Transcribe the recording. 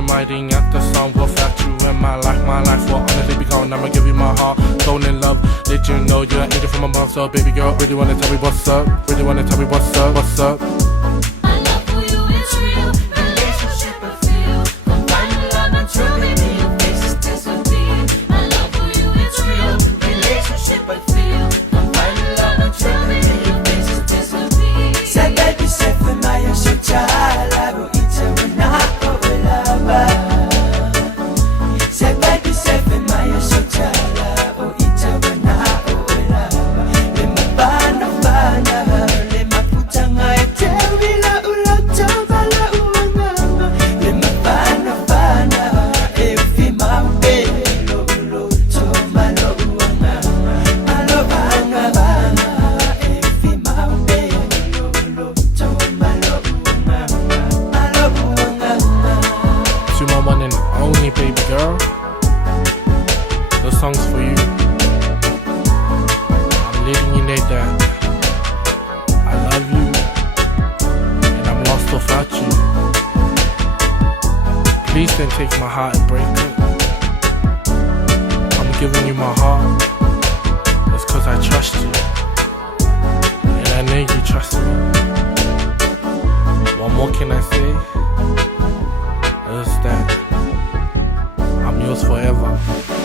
I'm riding at the sun. Without you in my life will honestly be gone. I'ma give you my heart, soul in love. Let you know you're an angel from above. So baby girl, really wanna tell me what's up? Really wanna tell me what's up? What's up? One and only, baby girl. The song's for you. I'm letting you know that I love you and I'm lost without you. Please don't take my heart and break it. I'm giving you my heart. It's cause I trust you, and I know you trust me. What more can I say? Is that I'm yours forever.